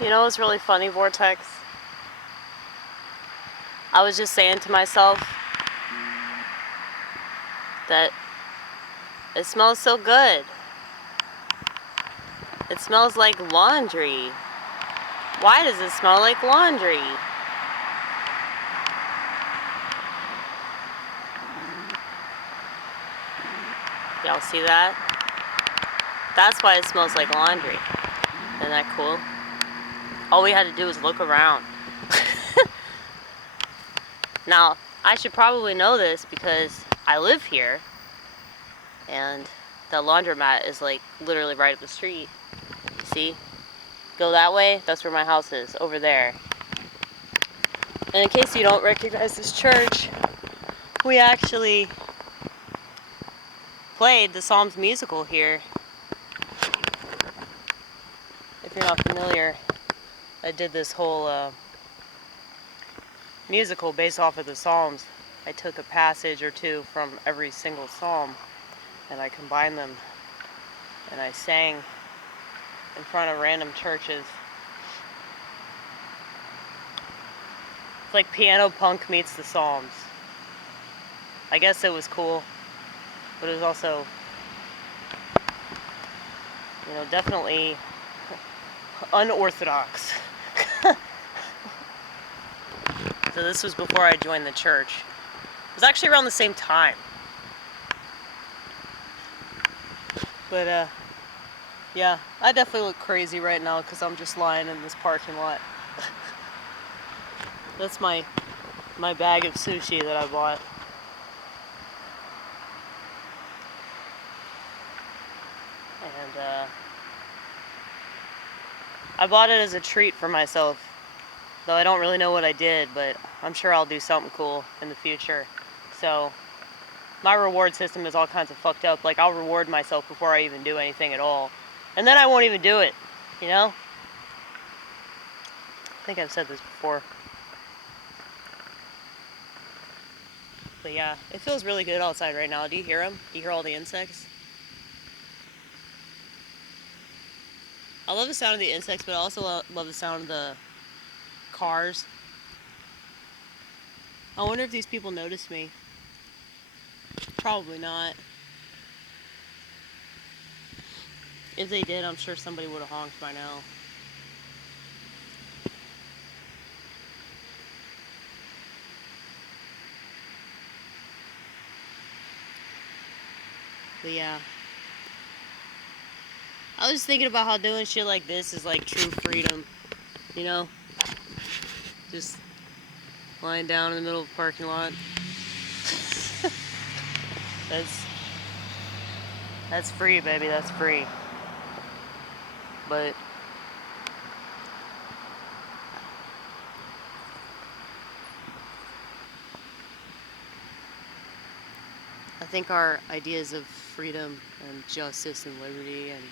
You know what's really funny, Vortex? I was just saying to myself that it smells so good. It smells like laundry. Why does it smell like laundry? Y'all see that? That's why it smells like laundry. Isn't that cool? All we had to do was look around. Now, I should probably know this because I live here and the laundromat is like literally right up the street. See? Go that way, that's where my house is, over there. And in case you don't recognize this church, we actually played the Psalms musical here. If you're not familiar, I did this whole musical based off of the Psalms. I took a passage or two from every single Psalm and I combined them and I sang in front of random churches. It's like piano punk meets the Psalms. I guess it was cool, but it was also, you know, definitely unorthodox. So this was before I joined the church. It was actually around the same time. But yeah, I definitely look crazy right now because I'm just lying in this parking lot. That's my bag of sushi that I bought. And I bought it as a treat for myself. Though I don't really know what I did, but I'm sure I'll do something cool in the future. So my reward system is all kinds of fucked up. Like, I'll reward myself before I even do anything at all. And then I won't even do it, you know? I think I've said this before. But yeah, it feels really good outside right now. Do you hear them? Do you hear all the insects? I love the sound of the insects, but I also love the sound of the cars. I wonder if these people notice me. Probably not. If they did, I'm sure somebody would have honked by now. But yeah. I was thinking about how doing shit like this is like true freedom. You know? Just lying down in the middle of a parking lot. That's free, baby. That's free. But I think our ideas of freedom and justice and liberty and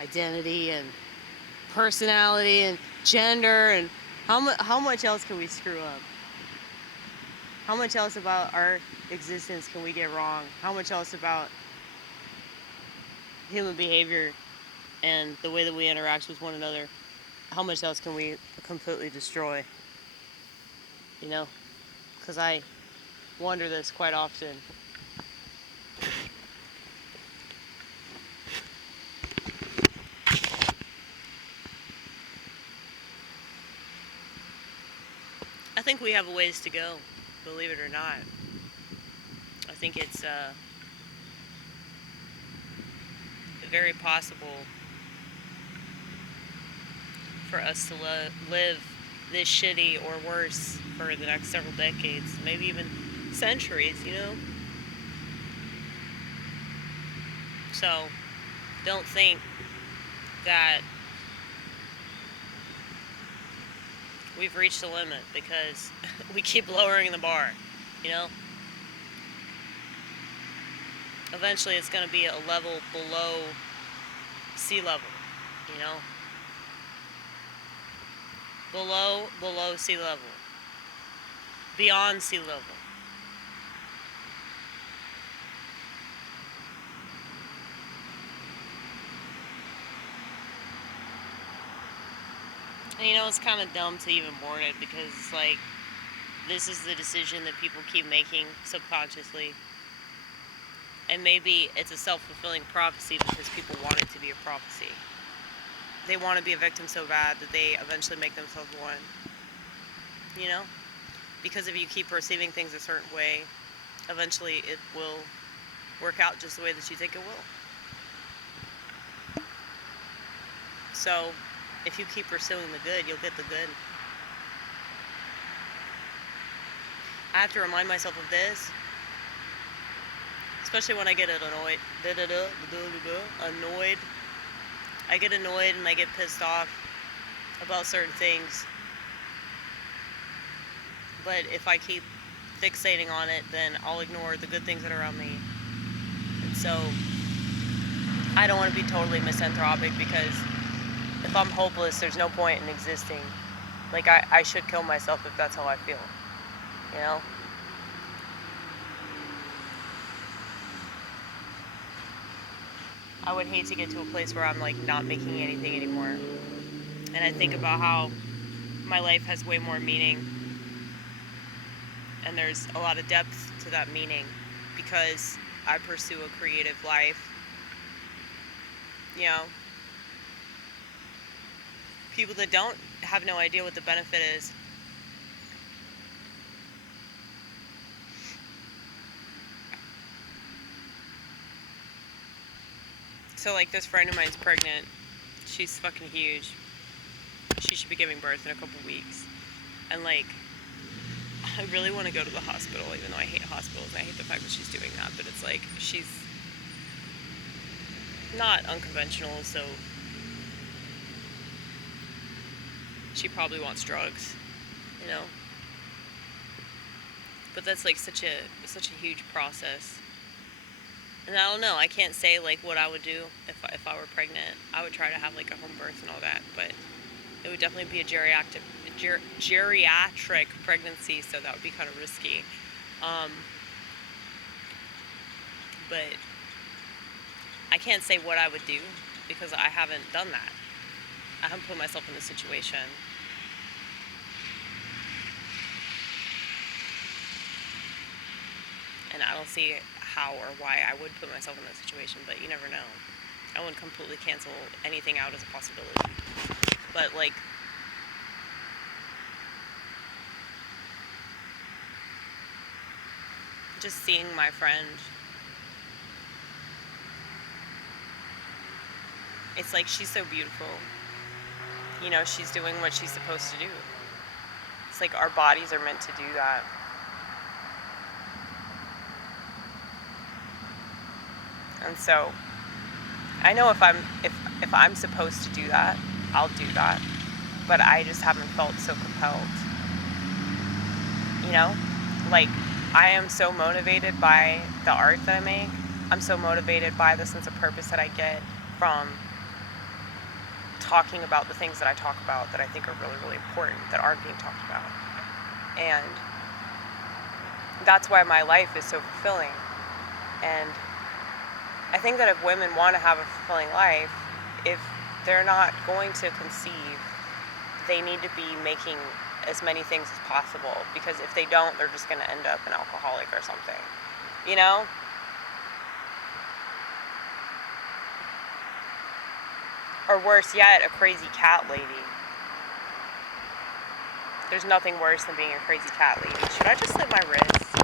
identity and personality and gender and how much else can we screw up? How much else about our existence can we get wrong? How much else about human behavior and the way that we interact with one another? How much else can we completely destroy? You know? Because I wonder this quite often. I think we have a ways to go, believe it or not. I think it's very possible for us to live this shitty or worse for the next several decades, maybe even centuries, you know? So, don't think that we've reached the limit because we keep lowering the bar, you know? Eventually it's going to be a level below sea level, you know? Below sea level. Beyond sea level. And you know, it's kind of dumb to even mourn it because it's like, this is the decision that people keep making subconsciously. And maybe it's a self-fulfilling prophecy because people want it to be a prophecy. They want to be a victim so bad that they eventually make themselves one. You know? Because if you keep perceiving things a certain way, eventually it will work out just the way that you think it will. So, if you keep pursuing the good, you'll get the good. I have to remind myself of this, especially when I get annoyed. Annoyed. I get annoyed and I get pissed off about certain things. But if I keep fixating on it, then I'll ignore the good things that are around me. And so, I don't want to be totally misanthropic because if I'm hopeless, there's no point in existing. Like, I should kill myself if that's how I feel. You know? I would hate to get to a place where I'm, like, not making anything anymore. And I think about how my life has way more meaning. And there's a lot of depth to that meaning because I pursue a creative life. You know? People that don't have no idea what the benefit is. So, like, this friend of mine's pregnant. She's fucking huge. She should be giving birth in a couple weeks. And, like, I really want to go to the hospital, even though I hate hospitals. I hate the fact that she's doing that. But it's like, she's not unconventional, so she probably wants drugs, you know? But that's, like, such a huge process. And I don't know, I can't say, like, what I would do if I were pregnant. I would try to have, like, a home birth and all that, but it would definitely be a geriatric pregnancy, so that would be kind of risky. But I can't say what I would do because I haven't done that. I haven't put myself in this situation. And I don't see how or why I would put myself in that situation, but you never know. I wouldn't completely cancel anything out as a possibility. But, like, just seeing my friend, it's like she's so beautiful. You know, she's doing what she's supposed to do. It's like our bodies are meant to do that. And so, I know if I'm supposed to do that, I'll do that. But I just haven't felt so compelled. You know? Like, I am so motivated by the art that I make. I'm so motivated by the sense of purpose that I get from talking about the things that I talk about that I think are really, really important, that aren't being talked about. And that's why my life is so fulfilling. And I think that if women want to have a fulfilling life, if they're not going to conceive, they need to be making as many things as possible, because if they don't, they're just going to end up an alcoholic or something, you know? Or worse yet, a crazy cat lady. There's nothing worse than being a crazy cat lady. Should I just slit my wrist?